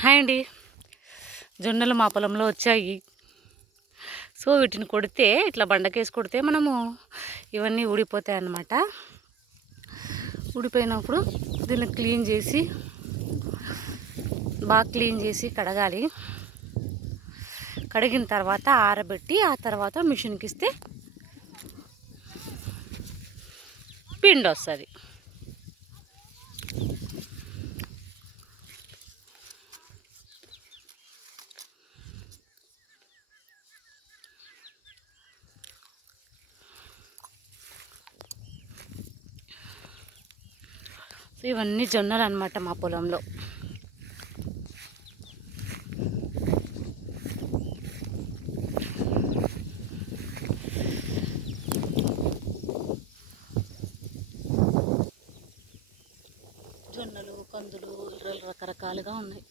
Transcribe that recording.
Hi అండి. జొన్నలు మా పొలంలో వచ్చాయి. సో వీటిని కొడితే ఇట్లా బండకేసి కొడితే మనము ఇవన్నీ ఊడిపోతాయి అన్నమాట. ఊడిపోయినప్పుడు దీన్ని క్లీన్ చేసి బాగా క్లీన్ చేసి కడగాలి. కడిగిన తర్వాత ఆరబెట్టి ఆ తర్వాత మిషన్కి ఇస్తే పిండి వస్తుంది. సో ఇవన్నీ జొన్నలు అనమాట మా పొలంలో. జొన్నలు కందులు రకరకాలుగా ఉన్నాయి.